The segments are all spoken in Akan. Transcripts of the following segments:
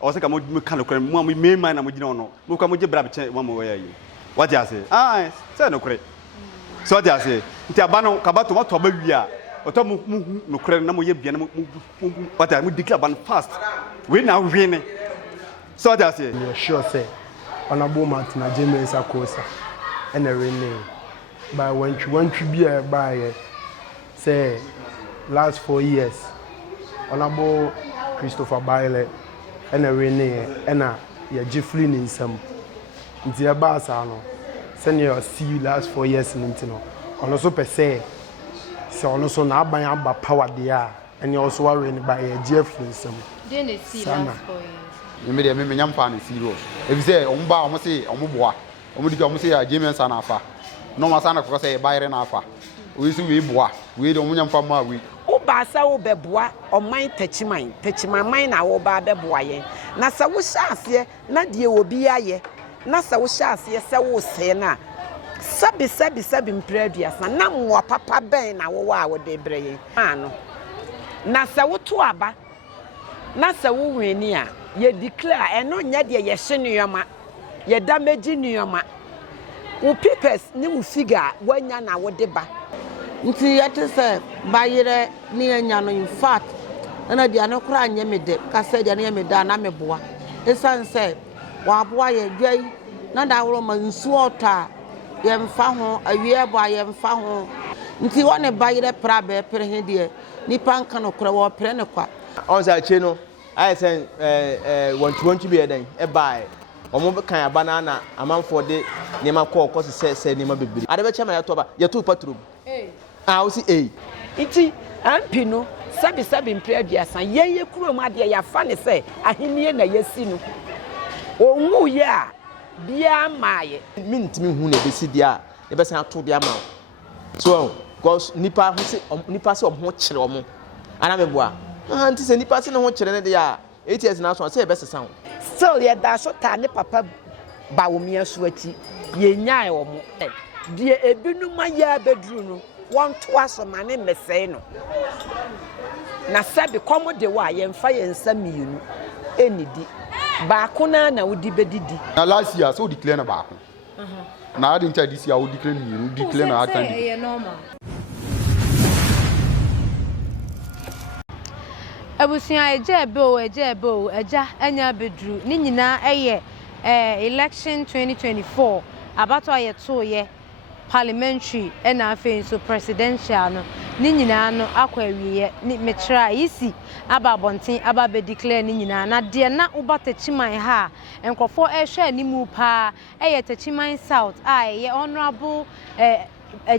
or say mo kan okre mo me man na mo gina ono mo kwa mo je bra be mo mo yi what you say ah say no kre so what you say nti aba no ka ba to aba wi a oto mo no kre na mo ye bia na mo what you mo declare ban fast we na win so what you say you sure say honorable Martin James Akosa and a rename by when you be a buyer say last 4 years honorable Christopher Baile and a rename and a Jeffrey in some the Abasano senior see last 4 years in Intino on also per se so also now by a power there and you also are running by a Jeffrey in some didn't see last 4 years. You made a million pounds zero. If you say, Omba, almost say, Omuboa, almost say, James and Alpha. No, my son, of course, say, Byron Alpha. We see we bois, we don't want from my week. O Basa o Bebois or mine Techiman, Techiman mine our Beboye. Nasa was shas na dear will be aye. Nasa was shas ye, so say na. Sabi previous, and now more papa ben our wow de bray. Ano. Nasa wo to aba. Nasa wo wenia. Ye declare and no nya de ye hyenuama ye damage nuama wo papers ni wo figure wanya na wo deba nti yete se bayire ni anya no in fact na dia no kra anya me de ka se dia na me da na me boa esan se wa boa ye dwai na da woro ma nsu ota ye mfa ho awie boa ye mfa ho nti wone bayire pra be pre he de nipa nka no kra wo pre ne kwa on sa che no I say want to be a day a buy or more kind of banana amount for the name of call say name of baby. I never check my toba, you're too patrol. I'll see a iti ampino sabi in previous and ye kuro ma de ya fa ne say ahimie na yesinu onwu ya bia maaye mint me hu na be si dia e be san to bia ma so because nipa se ho kire omo ana me boa anti se nipa se ne ho kire ne de ya 8 years na so say e be sesa ho still ye da so ta ne papa ba wo mia so achi ye nyae omo de ebinu ma ya bedru no won to aso ma ne mesei no na sabi komo de wa ye mfa ye nsa mienu enidi ba ko na wodi bedidi na last year so declare na ba ko na adin cha this year wo declare mienu declare na atan e normal abusia ejebo eja anya bedru ni nyina eye election 2024 abato aye to ye parliamentary na afen so presidential no ni nyina no akwa awiye ni metra yisi aba bonten aba be declare ni nyina na de na uba Techiman ha enkofo ehwe animu pa eye Techiman South ye honorable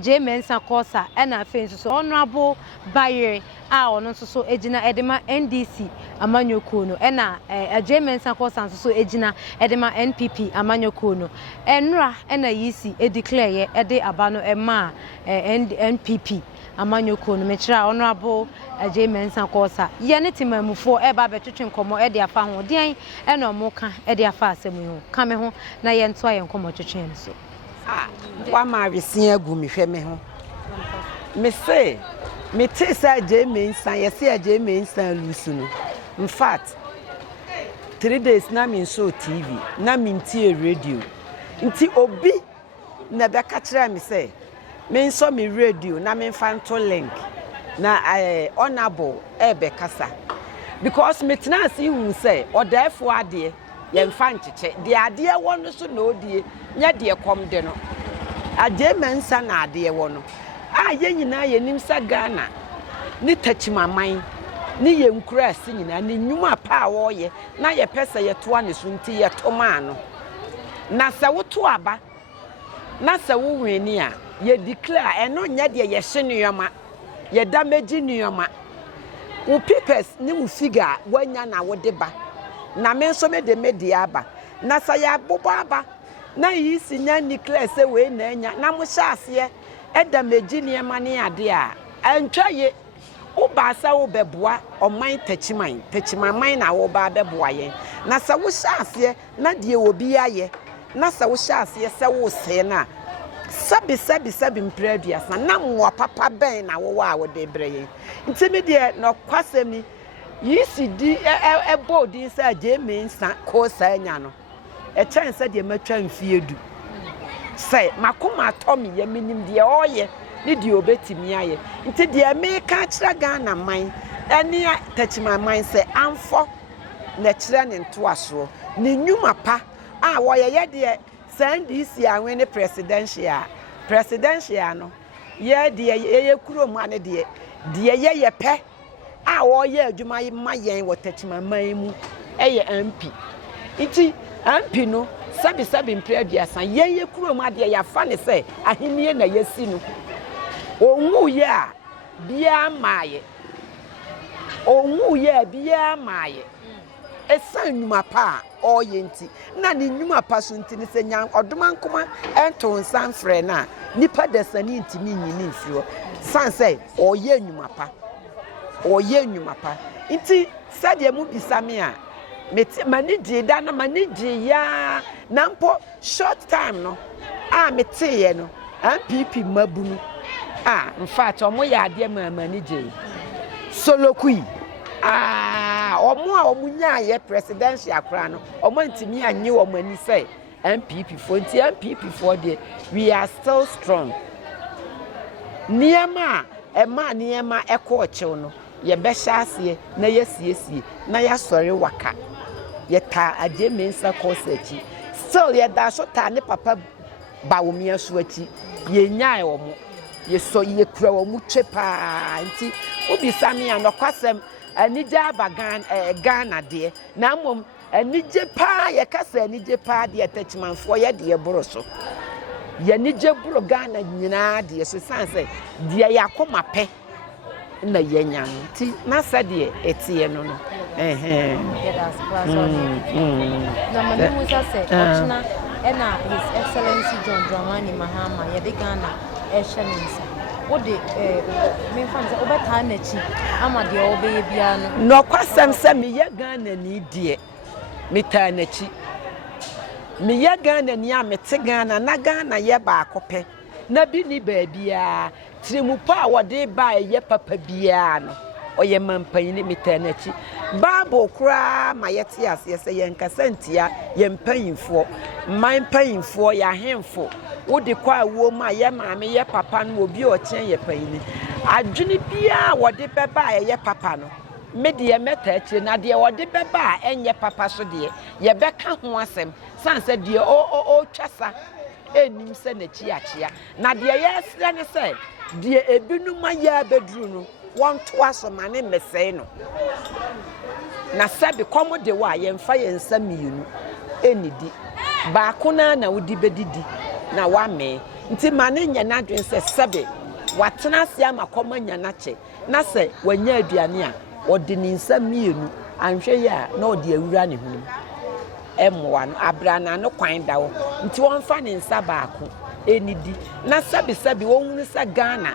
James Akosa na afen so honorable Bayer ono so ejina edema NDC amanyoko no na James Akosa so ejina edema NPP amanyoko no enra na yisi declare ye ede aba no ema NPP amanyoko no mechira honorable James Akosa ye ne timamufo eba betwetwe nkomo ede afa ho den na omoka ede afa asemu ho ka me ho na ye nto aye nkomo twetwe nso wa ma wesia agu me hwe me ho me say me te say James ye say James lusu no in fact 3 days na me show TV na me ntie radio nti obi na be ka kire me say me so me radio na me fanto link na honorable ebe kasa because me tena see hu say odafo ade ye mfa ncheche de ade wono so na odie nya de kom de no ade mensa na ade wono a ye nyina ye nimsa Ghana ni Techiman ni ye nkura si nyina ni nwuma pa wo ye na ye pesa ye to ane so nti ye to ma no na se wo to aba na se wo weni a ye declare eno nya de ye hye nuoma ye damage nuoma wo papers ni wo figure wanya na wo de ba na me so me de media aba na sa ya bobo aba na yi si nya declare se we na nya na mo hye ase e damage nuoma ne ade a antwa ye wo ba sa wo beboa oman Techiman man na wo ba beboa ye na sa wo hye ase na de obi aye na sa wo hye ase se wo se na sabi previous na mo papa ben na wo wa wo de breye ntimi de no kwasemi ECD body say James course anya no e chance say de matwa mfie du say makoma Tommy ye minim de oye ni de obetimi aye nti de me ka kira Ghana man ene Techiman man say amfo na kira ne ntoaso ni nnwuma pa a woye de send isi anwe ne presidential no ye de ye kurom ane de ye pe a woye adwuma mayen wo Techiman man mu eye MP iti MP no sabi mpreaduasan ye kurom ade ya fa ne se ahenie na yesi no onwu ye a bia maaye esan nnwuma pa oye nti na ne nnwuma pa so nti ne se nyan odoma nkoma ento nsan frɛ na nipa desani ntimi nyini mfiro san se oye nnwuma pa nti sade mu bisame a maniji da na maniji ya na mpo short time no a meteye no MPP mabunu in fact omo ya ade ma maniji solokui omo nya ye presidential kra no omo ntimi anye omo ani say MPP for nti MPP for there we are still strong niema ekọ ochew no ye be hyase na yesiesie na ya sori waka ye ta aje mensa kosachi still ye da so ta ne papa ba wo mia so achi ye nyae omo ye so ye kura omo chepa nti obi sami anokwasem anija ba Ghana de na mom anije pa ye kasa anije pa de Techiman fo ye de boro so ye nije boro Ghana nyina de so sanse de yakoma pe na yenya nti na sade etie no no that's class na manu musa se ochina na His Excellency John Dramani Mahama ye de Ghana eshenisa wode me fan se obeta na chi ama de obeye bia no kwasem se me ye Ghana ni de meta na chi me ye Ghana ni a mete Ghana na Ghana ye ba akope na bi ni ba bia trimupa wode ba ye papa bia no oye mampan ni meta na chi Bible kura ma yete ase se ye nkasantia ye mpanyimfo man panyimfo ya hemfo wode kwa wo ma ye maame ye papa no obi o chen ye panyini adwene bia wode beba ye papa no me de meta achi na de wode beba enye papa so de ye beka ho asem sanse de o twasa enim se na chi achia na de ye sre ne se de ebinu ma ya bedru no won to aso mane mesei no na sabi komo de wa ye mfa ye nsamienu enidi ba kona na wodi bedidi na wa me nti mane nya na dwen se sabi watena se ama koma nya na che na se wanya aduane a odi ni nsamienu anhwe ya na odi awura ne hu emwa no abrana no kwan dawo nti won fa ne nsa baako enidi na sabi wonhunu sa Ghana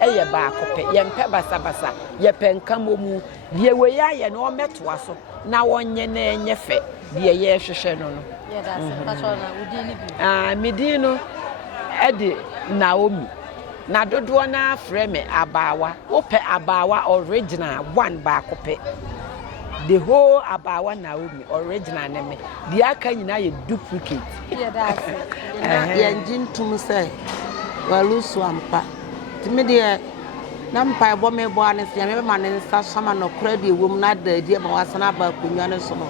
eye baako pe ye mpe basa ye penkamomu ye weya ye no metoa so na wonye na enye fe de ye hwehwe no that's na udini bi medino ede Naomi na dodo na frame abawa ope abawa original one baako pe the whole abawa Naomi original name the aka nyina ye duplicate that's ye njintum say walusu ampa timi de na mpa ebo me bo ane se me ma ne nsa sama no kra de wom na da die ma wasana ba kunwa ne so no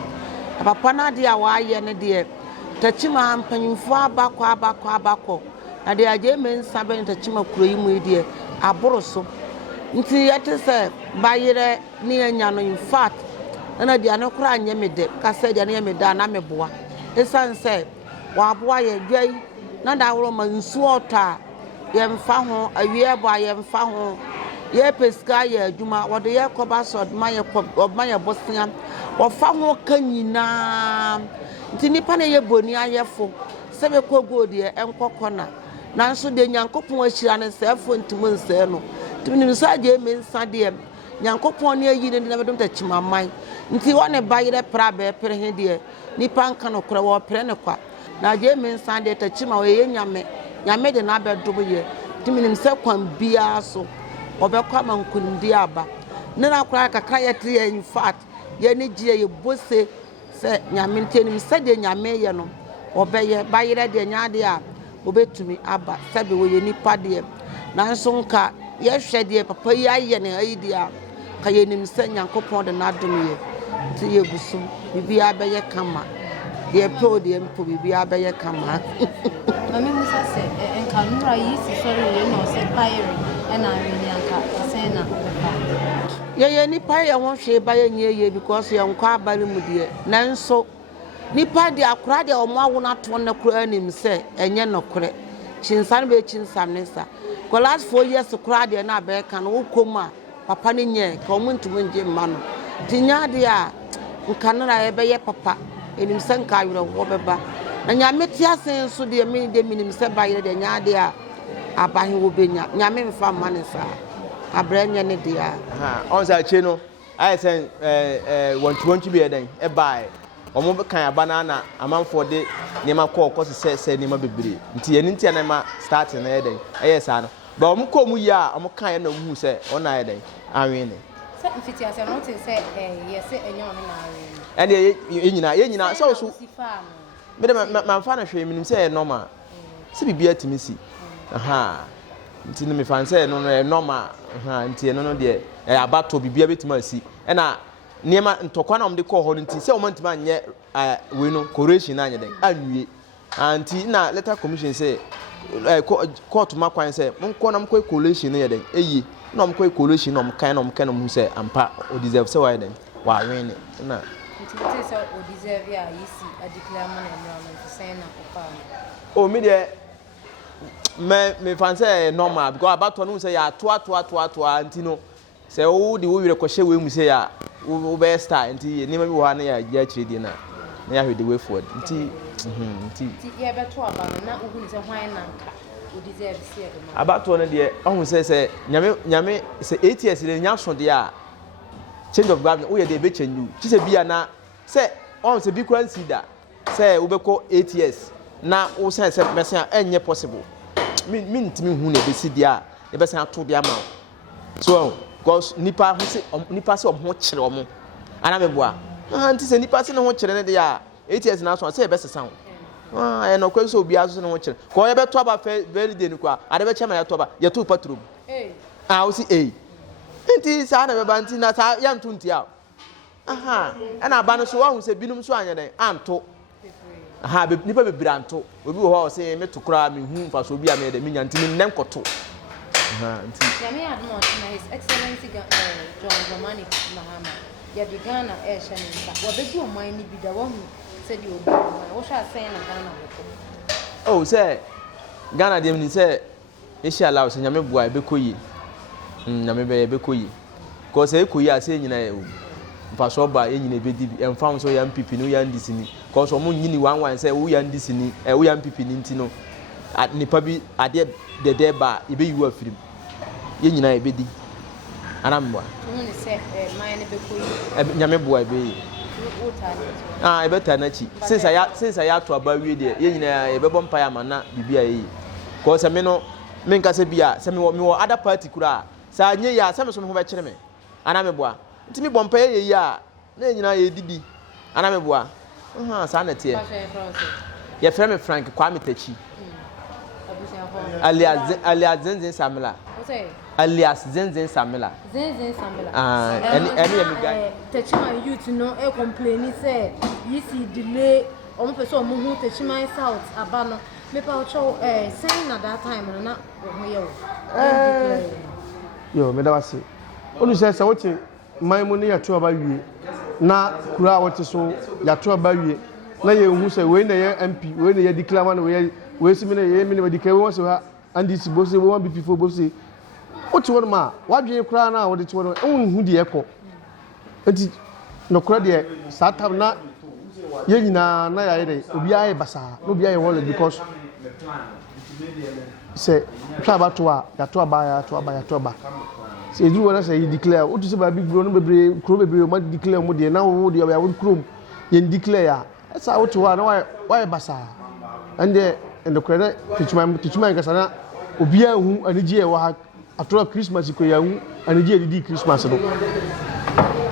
papa na de a wa ye ne de Techiman mpanyimfo abakọ na de aje me nsa be Techiman kuro yi mu de aboro so nti yete se bayire ne anya no in fact na de anokra anye me de ka se de ne me da na me boa esan se wa boa ye dwai na da woro ma nsu ota ye mfa ho awie bo ye mfa ho ye peska ye adwuma wode ye koba sod ma ye bosia wo fa ho kanyina nti nipa na ye boni ayefo sebe kogo de enkokọ na nso de nyankopon ahira ne sefo ntimo nse no timi nsa je me nsa de nyankopon ne ayi ne na bedom Techiman man nti wone bayire pra be pere he de nipa nka no kora wo pere ne kwa na je me nsa de Techiman we ye nyame de na bedom ye timi nse kwan bia so obekwa mankundim de aba ne na kora kakra yɛ te in fact yɛ ne gye yɛ bose sɛ nyame ntenim sɛ de nyame yɛ no obɛyɛ bayerɛ de nyaade a obetumi aba sɛbe wo yɛ nipa de nanso nka yɛhwɛ de papa yi ayɛ ne ayi de a ka yɛ nim sɛ nyankopɔn de na dom yɛ te yɛ gusu bibi abɛyɛ kama de pro de mpo bibi abɛyɛ kama mami musa sɛ enka nura yi si sɔre yɛ no sɛ bayerɛ ɛna areni anka sɛ na yɛ nipa yɛ ho hwe ba yɛ nyɛ because yɛ nkɔ abare mu de nanso nipa de akora de ɔmo awo na to na kora anim sɛ ɛnyɛ no kore chinsan be chinsam ne sa ko last 4 years kora de na be ka no wokom a papa ne nyɛ ka ɔmo ntumo nje mma no tinya de a nka na ɛbɛyɛ papa enim sɛ nka awere ho bɛba na nyame ti asen so de me de minim sɛ bayere de nya de a abahe wo benya nyame mfa mma ne sa abranya ne de a on sa che no ai sen wontu bi eden e bai omo kan aba na amanfo de nema kɔ sɛ nema bebre nti yɛn ntia na ma start na eden ɛyɛ sa no ba omo kɔ mu yi a omo kan na hu sɛ ona eden anwe ne sɛ mfiti asɛ no te sɛ yɛsɛ enye ono na anwe ɛne yɛnyina sɛ so me de ma fa na hwɛ minim sɛ normal sɛ bibia timi si aha nti no me fa sɛ no normal aha nti no de abato bibia betima asi ɛna niema ntokwa na omde kɔ hɔ nti sɛ omantima anyɛ we no correction na anyɛ den anwie anti na letter commission sɛ court ma kwan sɛ monkɔ na mkɔ collation na yɛ den eyi na mkɔ collation na mkan na mkan na mu sɛ ampa o deserve sɛ why den wa win na nti wote sɛ o deserve ya yisi a declare man enrollment sɛ na papa o me de me fan sɛ normal because about no sɛ ya to anti no sɛ wo de wo wire kɔhye we mu sɛ ya wo be star nti nima bi wo ha na ya gya kyerɛ di na ya hwe the way forward nti ye beto aba na wo hu ni sɛ hwan na nka o deserve sɛ e ma abato no de ɔhu sɛ nyame sɛ 8 years le nya so de a change of government wo ye de be change ti sɛ bia na sɛ ɔhu sɛ bi kura nsi da sɛ wo be kɔ 8 years na wo sɛ mɛsen ɛnyɛ possible min ntimi hu na be si de a e be san ato de ama so because nipa se omho kyere omo ana meboa anti se nipa se ne ho kyere ne de ya 8 years na so se e be sesa ho e no kweso obi aso ne ho kyere ko ye be to aba very day ni kwa ade be chema ya to aba ye to patrum o si nti sa na be ba nti na sa ya nto nti a aha na aba no so wa hu se binum so anya den anto aha nipa be branto obi wo ho se me to kura me hu mfa so obi a me de me nya nti me nkoto Yami admo na His Excellency John Dramani Mahama. Yadi Ghana Shanisa. Wabedi o mine bi da wo said you obi wo sha say na Ghana wo. Oh say Ghana dem ni say e sha allow say nyame bua e be koyi. Nyame be e be koyi. Ko say koyi a say nyina e o. Mfa so ba e nyina be di emfa so ya MPP ni ya ndisi ni. Ko so mo nyini wan say wo ya ndisi ni wo ya MPP ni nti no. Nipa bi ade de ba e be yiwa firim. Ye nyina e be di. Anamba. Unu se mine be koyi. Nyame bua e be. E better na chi. Since I to aba wie de ye nyina e be bompa ya mana bibia yi. Ko se me no me nka se bia se me wo other party kura. Sa anye ya se me so me ho be kire me. Ana me bua. Nti me bompa ye yi a na nyina ye didi. Ana me bua. Sa na tie. Ye frɛ me Frank Kwame Techi. Alias Zenzen Samila. Alias Zenzen Samila. Zenzen Samila. Any guy. Techiman youth no e complain say yisi delay omo person mo hu Techiman South abano me pa ocho sign at that time na ho ye wo. Yo me da wase. Onu say wote man mu ne ya to aba wie na kura wote so ya to aba wie na ye hu say we na ye MP we na ye declare man we si me na ye me na declare we so ha andi si bose we wan BP for bose wote won ma wadwen kura na wote won hu de ekọ enti no kura de satam na ye nyina na ya ye obi aye basa no obi aye wole because say try to ya to aba say do wanna say declare what to say ba big bro no bebre kro bebre ma declare mo de na wo de ya wo kro ye declare ya esa wo to na why basa and the credit teachman ka sana obi ahu anije e wa after Christmas ko ya hu anije di Christmas no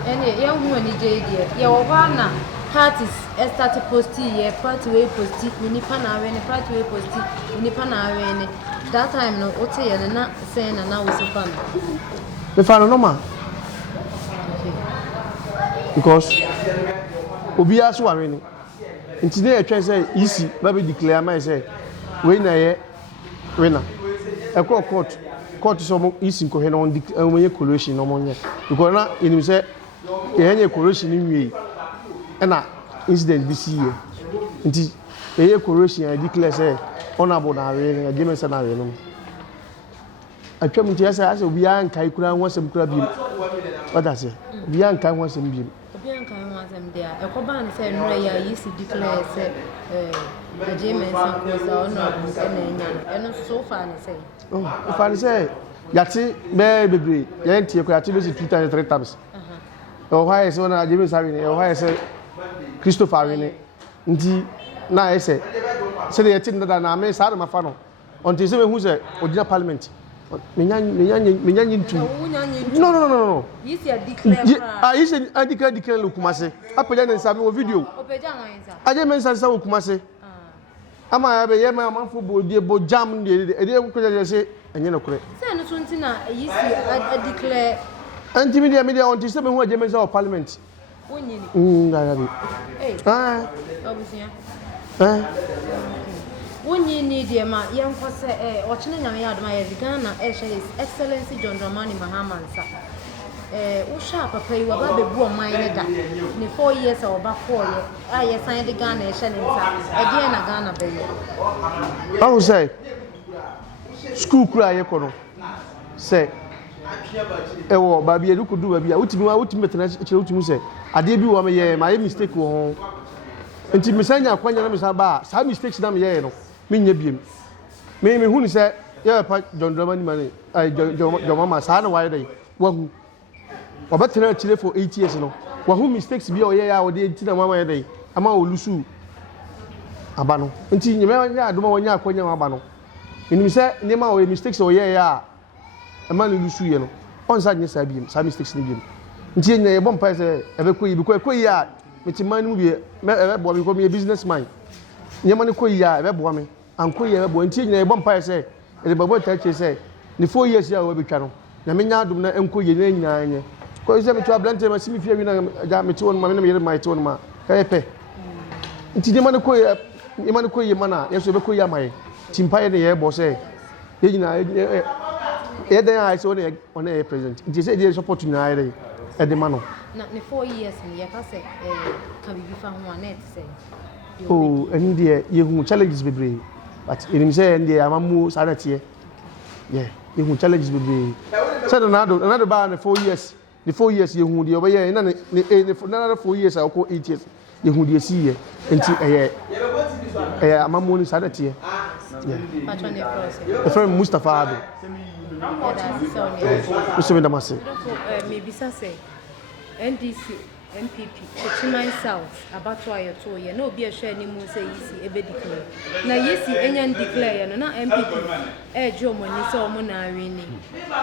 ene ya hu anije di ya wo ba na parties start post ye party we post ni pa na we ni party we post ni pa na we ni that time no o te ye na say na wo se fa no me fa no ma because obi aso awe ni nti dey atwa say easy ba be declare my say we na ye we na e court so mo easy ko he no on ye correlation no mo nye because na enim say ye nye correlation ni wi e na incident bi see ye nti ye correlation I declare say honorable na we na je me say na we no atwa mu tie say ase obi an kai kura ho asem kura bi what I say obi an kai ho asem bi obi kan ho asem dia e ko ban say no ya yisi declare say the German ko say honorable say na nya no so far ni say if I say yati bebre ya ntie ko yati be 2 times 3 times why say na German say why say Christopher wini nti na ese say the yati ndada na me sa ma fa no until say me hu say odina parliament menya ntu no yisi a declare yisi a declare lokumase apeja na nsabe o video opeja wanza aje men sa lokumase ama ya be ye ma manfo bo jam de ko je say enye na kure say no so nti na yisi a declare anti media on ti say me hu aje men sa parliament wonyini ya bi obusia wonyini de ma yenko se o chine nyame ya adoma ye Ghana His Excellency John Dramani Mahama nsa wo sha papa yi wa ba bebu o man ne da ne 4 years o ba 4 ye aye san de Ghana nsa e na Ghana be ye I say school kura ye ko no say ewo ba bi edu kudu ba bi a wutimi betena kire wutimi say ade bi wo me ye my mistake wo ho enti misanya akwanya na misa ba sa mistakes na me ye no me nya biem me hu ni say ye pa John Dramani mani ai John mama sa na why dey wa hu obetena kire for 8 years no wa hu mistakes bi o ye ya o de enti na mama ye dey ama o lusu aba no enti nyeme ya adoma wanya akwanya aba no eni say nyema o mistakes o ye ya ama no lusu ye no on sa nya sa biem sa mistakes ni biem nti nya ye bom pa say ebe koyi bi koyi a metiman mu bi ebe bo bi ko me businessman nyema ni koyi a ebe bo me an koyi ebe bo nti nya ye bom pa say e babo ta che say ni 4 years ya we betwa no na menya adum na enkoyi na nyina nye ko ise metwa blante ma simi fie wi na ja meti won ma me na me yere mai ti won ma ka ye pe nti nyema ni koyi mana yeso ebe koyi amaye timpa ye ne ye bo say ye nyina e den I say on a president nti say dey support nyina ye e de ma no na ne 4 years ni ya ka say ka bibi fa ho anet say oh and there you challenges bebre but in say and there amamu sanate yeah you challenges bebre say another ba na 4 years the 4 years you hu dey obey na another 4 years or 8 years you hu dey see here enti amamu ni sanate yeah patron process the friend Mustafa Ado Mr. Damase maybe say NDC MPP Techiman South about why you told you no be a share ni mu say yisi ebe declare na yisi enya declare no na MPP jo money so mo na wini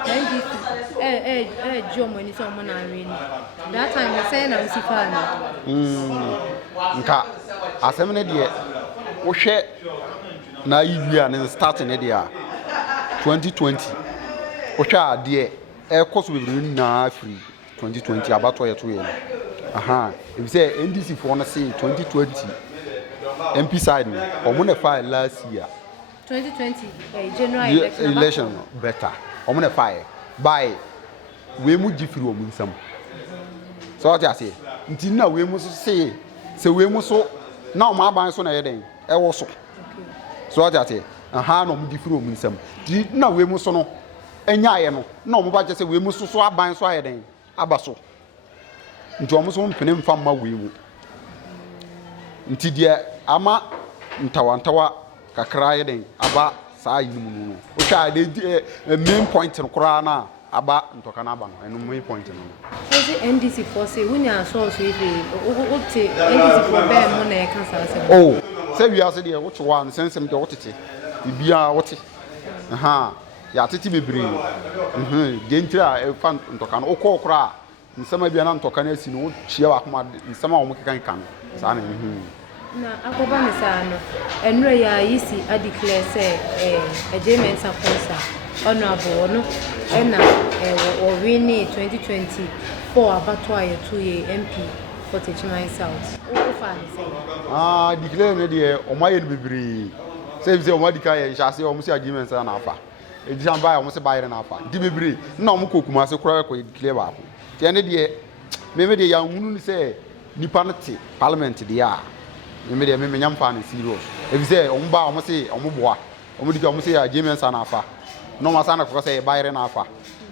NDC jo money so mo na wini that time you say na usifa na nka asem ne de wo hwe na yiwia ne start ne de a 2020 wo hwe ade e koso bebre na free 2020 abato ye to ye aha if say NDC for na say 2020 MP side no omo na file last year 2020 general election better omo na file by we mu gifiri omo nsam so what you say nti na we mu so say we mu so na omo aban so na ye den e wo so so what you say aha na omo gifiri omo nsam di na we mu so no enya ye no na omo ba je say we mu so aban so aye den abaso nti omo so mpene mfa ma we mu nti dia ama ntawantawa kakra ye den aba saa yi mu no o sha de main point no kra na aba ntoka na aba no eno main point no so NDC for say wunya source we o te NDC for be mo na e kan sa se oh say we ase de wo to one sensem de wo tete bibia wo te aha ya tete bebre de ntira e fa ntoka no okọ okra nsema bia na ntoka na asi no chia wa koma nsema wo kekan kan sa na na akoba ne sa no enure ya yisi a declare say agreement sponsor honorable no na o win 2024 abato aye 2 MP for Techiman South o fa ne say declare ne de o maye no bebre say o ma dika ye nhyase o mo si agreement na afa edijan ba o mo se bayire na afa di bebre na o mo kokuma se kura ko declare ba ko te ne de me de ya hunu ni say nipa no te parliament de ya me de me nyam fa na serious e bi say o mo ba o mo se o mo boa o mo dika o mo se agreement na afa no ma sana ko say bayire na afa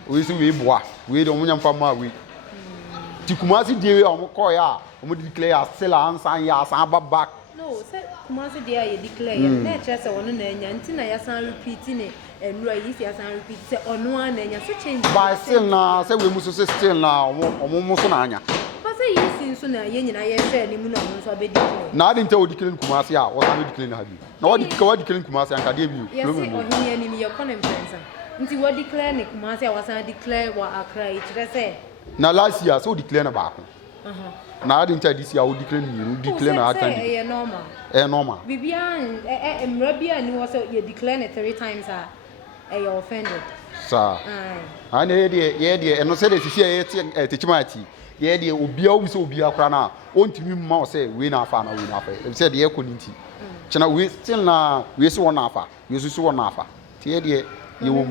we si we boa we de o mo nyam fa ma we ti kumasi die o mo ko ya o mo declare sela ansan ya asan ba back no say kumasi dia ye declare na chese wono na nya nti na ya san repeat ne enura yi si ya san repeat say ono an na nya so change by still na say we muso still na o mo so na anya ba say yi si nso na ye nyina ye share ni mu na mo nso be declare na adi nta o declare kumasi a o san declare na habi na o declare kumasi an ka de bi yes ohini ani mi ye kono mpensa nti wo declare ne kumasi a wasan declare wa akra it say na last year so declare na ba ko na adi nta this year o declare ni declare na atan e normal normal bibia emrabia ni wo say you declare ne 3 times you offended sa ana ye de eno say de sisi ye Techiman ati ye de obia obi so obia kra na ontimi mma o say we na afa na we na afa e say de ye ko ninti chena we still na we so wona afa we so wona afa ti ye de ye wo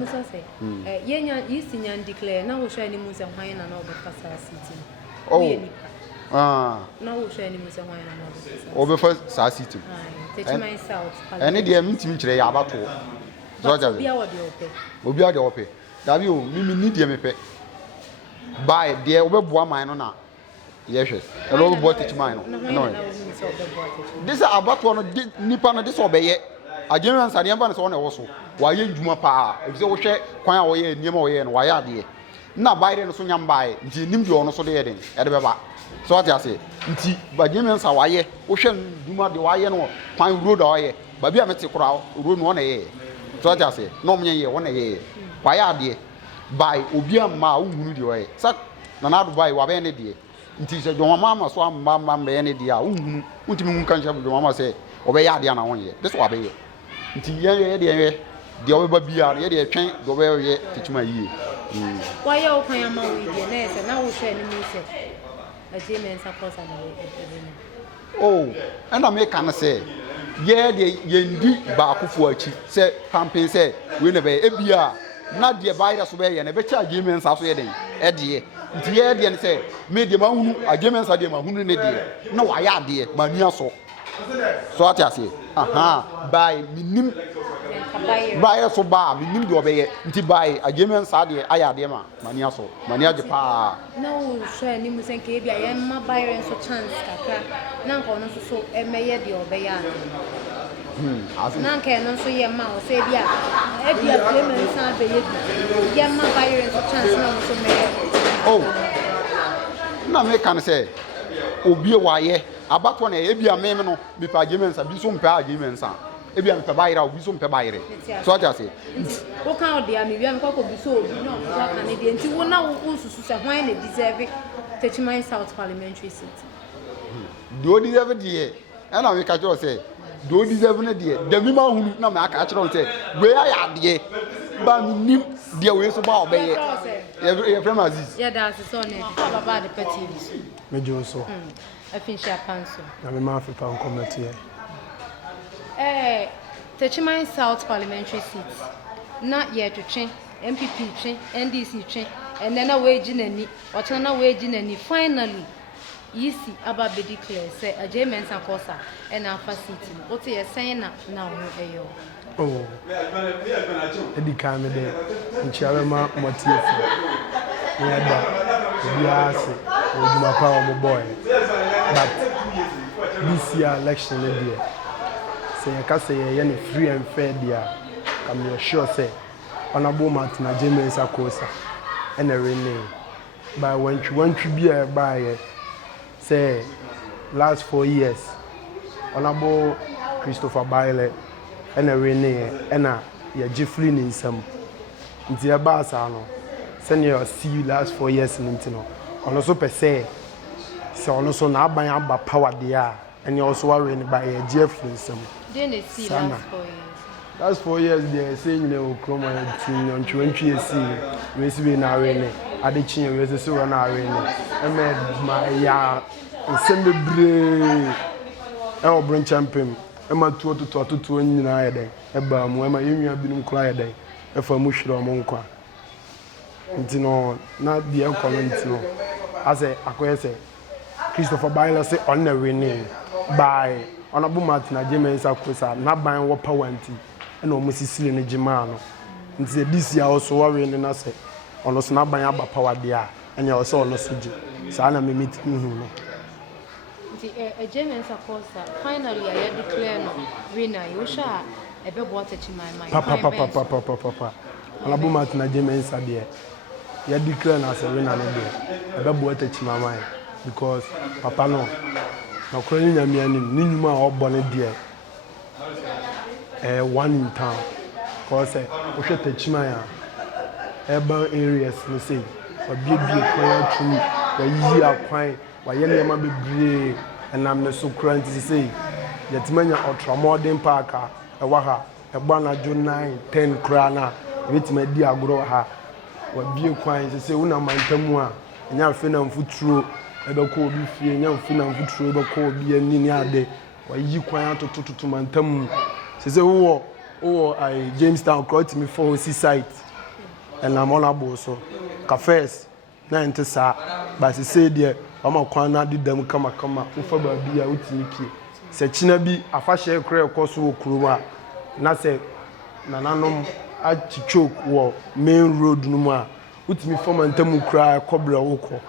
ye nya yisi nya declare na wo hwa ni mu se hwan na no be kasa city na wo hwa ni mu se hwan na no be kasa o be fa sa city Techiman South ene de mintimi kire ya abato zoja bia wo de ope obi ade ope dabi o mimi ni de mepe buy de obeboa man no na ye hwe e lo bo Techiman no this abato no nipa no this obeye agyemen sade mba ne so na wo so wa ye ndwuma pa e bi se wo hwe kwan a wo ye niema wo ye no wa ya de na bayre no so nyam bae nti nim de ono so de ye den e de beba so what you say nti bagyemen sa wa ye wo hwe ndwuma de wa ye no kwan road a wo ye ba bia mete kura road no na ye so what you say no mnye ye wo na ye wa ya de bae obi amma wo hunu de wo ye sa na na do bae wa be ne de nti se dwoma mama so amma be ne de a wo hunu untimi hun kan sha dwoma mama se obe ya de na wo ye this wa be ye nti ye de oba bia ye de twen do be ye Techiman yie why you kan ama we de na ese na wo hwe ni mu se agreement support na we and I make can say ye de ye ndi ba akofo achi se campaign say we ne be ebia na de bayra so be ye na be cha agreement so ye den e de nti ye de ne say me de ma hunu agreement so de ma hunu ne de na wa ya de ma nua so what you say by minim buy so ba minim de obeye nti buy agreement sa de aya de ma mania so mania je pa no share ni musenke e bia ye ma buy so chance kakra na nko no so emeye de obeye na nke no so ye ma o se bia e bia agreement sa be ye ma buy so chance na so meye na me kan say obi wa ye abato na e bia me no bi pa agreement sa bi so mpa agreement sa e bia mpa bayira obi so mpa bayire so what you say wo kan o dia me bia me kwako bi so obi no so kan ne dia nti wo na wo susu se hwan na deserve Techiman South parliamentary seat do deserve die e na me ka jo say do deserve na die da mi ma hunu na me aka kire on say we ya die ba mi nim die we so ba obeye ye from Aziz yeah that's so ne baba the petty bi me jo so afinsha panso na me ma fepa committee Techiman South parliamentary seat na ye twetwe MPP twe NDC twe and then away ginani or chana way ginani finally yisi aba be declare say agreement akosa and afa city what you saying na ho eyo edi kan me de nchiawe ma motiefo ya da bia se oduma pa o boy but this year election there say you can say you free and fair there I'm sure say honorable Martin James Akosa and a rename by when you want to be a buyer say last 4 years honorable Christopher Baile and a rename and a Jeffrey in some nti eba asa no senior see last 4 years nti no ono so pese se ono so na aban aba power dia and also worry by a Jeff nsem Didn't see last 4 years. Last 4 years they saying you Okroma team on 20 we see na arena adechin we say we na arena e ma ya nsem bebre e obron champion e ma tuo nyina ya den e ba mu e ma yenua binum kra ya den e fa mu hwere mo nkwa nti no na the comment no as akoyese Christopher Bailo say on the winning by Honorable Martin Ajemensa Kosa na ban wo power nti na o musisile ne jima no nti this year also worry na say ono so na ban aba power dia enya o so ono so ji sa na me meeting hu no nti Ajemensa Kosa finally I declare no winner you sha ebe bo Techiman papa Honorable Martin Ajemensa dia ya declare na say winner no dia ebe bo Techiman because papa no na kro ni nyame anim ni nyuma a obo ne de one in town cause o hwe Techiman ya urban areas no say o bie kwan atumi wa yi akwan wa ye ne ma bebre enam ne so kra nti say yetimanya ultramodern park a wa ha e gba na jo 9 10 kra na betima di agoro ha wa bie kwan say una mantamu a nya fe na mfuturo ebe ko obi fie nya mfuna mfuturo ebe ko obi ani ni ade wa yi kwan atototo mantam se wo I Jamestown crowd me for site and I'm on abo so cafes na ente sa ba se say there ama kwan na di dam kama ufa ba bia utimiki se china bi afahye kra ekoso wo kuruma na se nananom a chichok wo main road no mu a utimi form antam kra kobra woko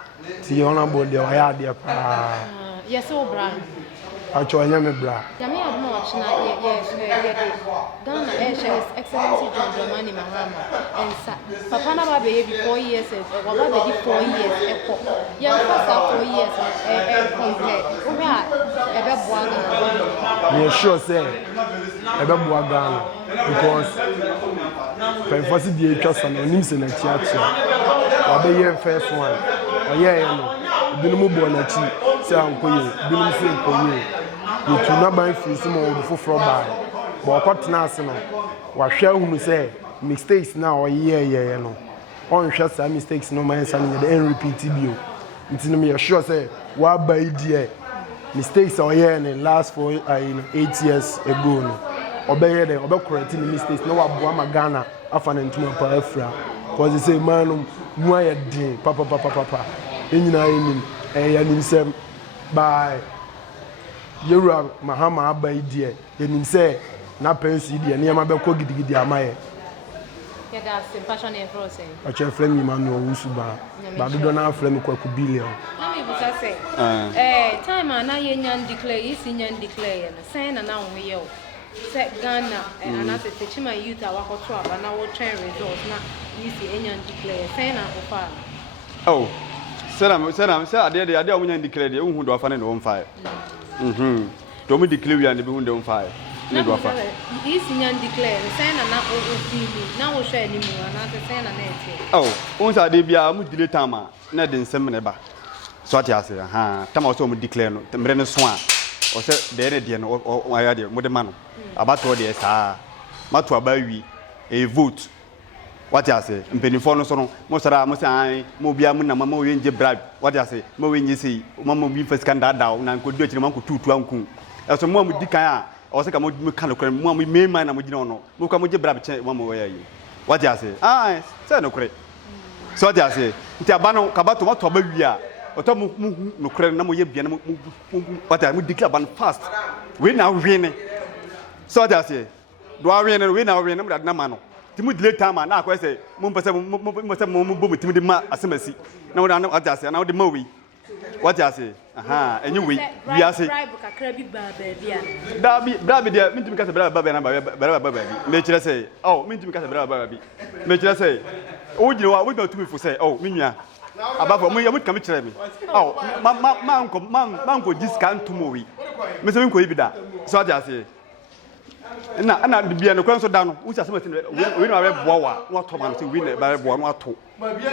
ti honorable de oya de pa yes o bra acho anya me bra ya me admo ochna ye Ghana His Excellency John Dramani Mahama and papa na ba be 4 years wa ba be 4 years eko ya pasa 4 years compare o ha ebe boa Ghana me sure say ebe boa Ghana because when first the etwa no nim se na chiachi wa be ye first one oye no binum bo na chi se ankoye binum se ankoye you na ban free some of foforo ba but okotena ase no wa hwa hunu say mistakes na oye no on hwa sa mistakes no man san the repeat bio ntino me sure say wa ba idie mistakes oye in last 8 years ago no obeye dey correct the mistakes no wa boa magana afa na ntuma pa afra cause they say man mu aye din papa enyina enim eyanim sem by Yura Mahama abaidie enim say na pensi die ne ma be ko gidigidi amaye ya da sim passion e fro say a che frame man no wusuba ba do na frame kwaku billion na me busa say time na ye nyan declare isi nyan declare no say na wo ye o say Ghana and as Techiman youth awakoto aba na wo train results na isi nyan declare say na ofa oh say ade o nyan declare de hu do afa ne no 15 to mu declare wi and be hu de 15 ne do afa isi nyan declare say na o feel na wo hwa animu na say na ete oh on sa de bia mu delay time na de nsem ne ba so ati ase time so mu declare no mre ne so a o se de no o aya de mu de ma no abato de sa mato abawi e vote what I say mpenifo no so no mo sara mo sai mo bia mo na mama we nje bribe what I say mo we nje sei mama bi first kan da na nko du akire manko tutu anku eso mo di kan a o se ka mo kan lokre mo me man na mo gina no mo kwa mo je bribe che mama we yayi what I say say no kre so what I say nti aba no ka ba to aba wi a o to mo no kre na mo ye bia na mo what I mo declare ban fast we na win so what I say do a win we na win na mo da na ma no timu delay time na akwa say mo pese mo bo timu de ma asemasi na wo na atase na wo de ma wi what you say enyi wi wi ase bribe kakra bi ba ba bia da bi de mintimi ka say ba na ba bi me kire say mintimi ka say ba bi me kire say o gire wa wo do tumi fo say minua abafo mo ya mo kam kire mi man ko jiska ntumo wi me say nko yi bi da so what you say na bia no kwan so da no wo sia asem we no abe boa wa no to man se we na ba boa no ato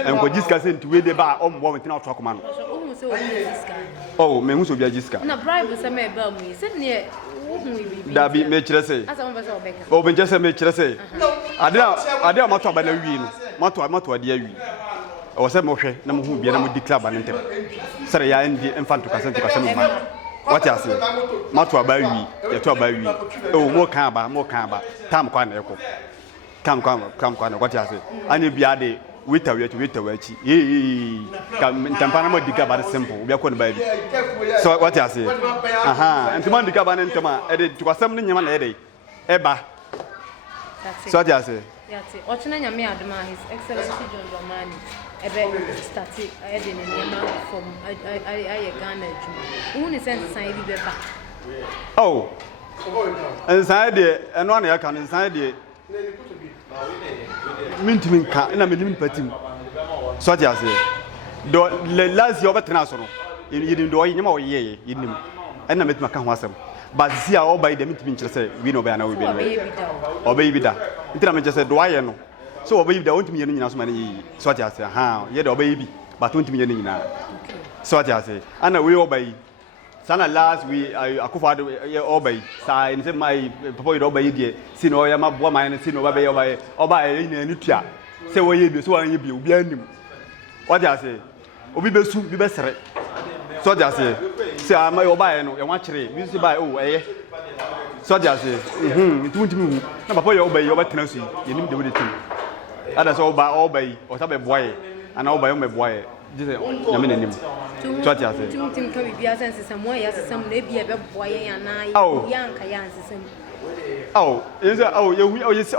enko jiska se nti we de ba o mbo nti na to akoma no oh me hu so bia jiska na bribe se me ba mu se ne wo hu bibi dabi me kire se asa mo ba se obeka o benje se me kire se ade a mato aba na wi no mato ade awi o se mo hwe na mo hu bia na mo declare ba ntem sare ya ndi infanto kasem ma what you say mato aba wi ye to aba wi o mo kan ba tam kwa na eko kam kwa na what you say ani bia de wita wachi kam ntampana mo diga ba simple bia ko na ba bi so what you say ntoma diga ba na ntoma e de tukwasem ne nyama na e de e ba so what you say yati ochina nyame adoma his excellency John Dramani ebe static ede ne nyama from aye Ghana adwuma who ni sense san bi be ba oh ensan de eno na ya kan ensan de mintimin ka ina me limin patim so what you say do le lazi obetena so no yidin do nyama o ye yinim ena metima ka ho asem but si a oba ide mintimin kire se wi no ba na we bi no oba bi da ntina me kire se do aye no so oba bi da wontimi ye no nyina so ma ne yi so what you say ye da oba bi but wontimi ye no nyina so what you say ana we oba yi sana last we akufa do oba yi sa in say my papa yi oba yi de si no ya maboa man ne si no oba yi oba yi na ni tua say we ye bi so wan ye bi obi anim what you say obi be su bi be sere so what you say ama oba yi no ye wan kire bi si ba oh eye so what you say ntumi na papa yi oba yi oba tena su ye nim de we de tim ada so oba yi o ta be boy ana oba yi me boy just nyame nanim so what you say tum ka bibia sense sam wa ya sesam na bia be boy ya na ya nka ya sesam oh is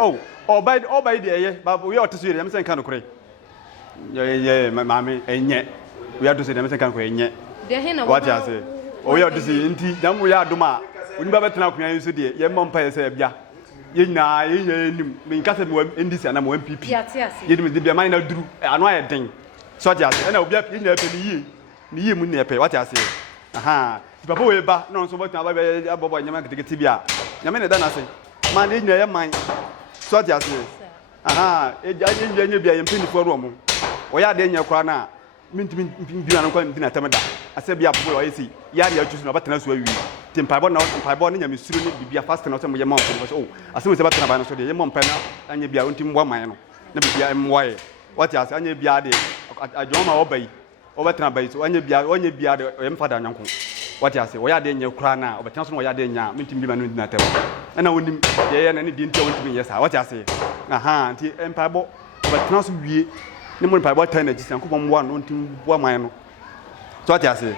oba yi de eye ba we oteso ye nyame sen kan kure ye mama enye we ado se nyame sen kan kure enye de he na what you say o we ado se nti nyam we adoma oni ba betena akwan yi so de ye mompa ye se bia ye nyina ye nim me nka se me ndisi ana mo MPP ye dim de bia man na duru ano aye den so ja se na obi ye nyina pe ni ye mu ne pe what you say ti papa we ba no so betena ba abobo nyama ketekete bia nyame ne da na se man ye nyina ye man so ja se e ja nye bia ye mpini fo ro mo o ya de nya kwa na mintimi bia na kwa mintina temda ase bia papa o yesi ya ya chusu na batena so awi timpaibo na timpaibo ne nyame suru ne bibia fast na so mo ye mom so oh ase mo se batena ba na so de ye mom pa na anya bia onti mbo man no na bibia mwaye what ya anya bia de adwoma obai o batena bai so anya bia de o mfada nyanko what ya say o ya de nya kura na o batena so no o ya de nya mintimi bia na ndina tem na wonim ye na ne di ntia wontimi yesa what ya say nti empaibo o batena so wie ne mo empaibo tan na gisa ko bom wa no onti bo man no so what ya say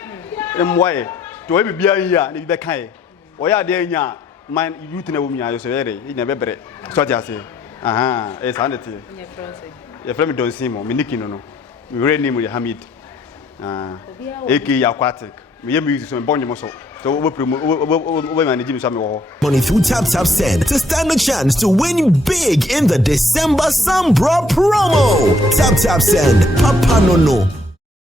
mwaye to we bibia yi a ne bi be kan o ya de nya man youth na wo mia yo so yere ina bebre so ja se e sanity ye frame don simo me niki no me re name ya Hamid eki aquatic me ye music so bonye mo so we manage me so me wo money through tap send to stand a chance to win big in the December Sambra promo. Tap send, papa no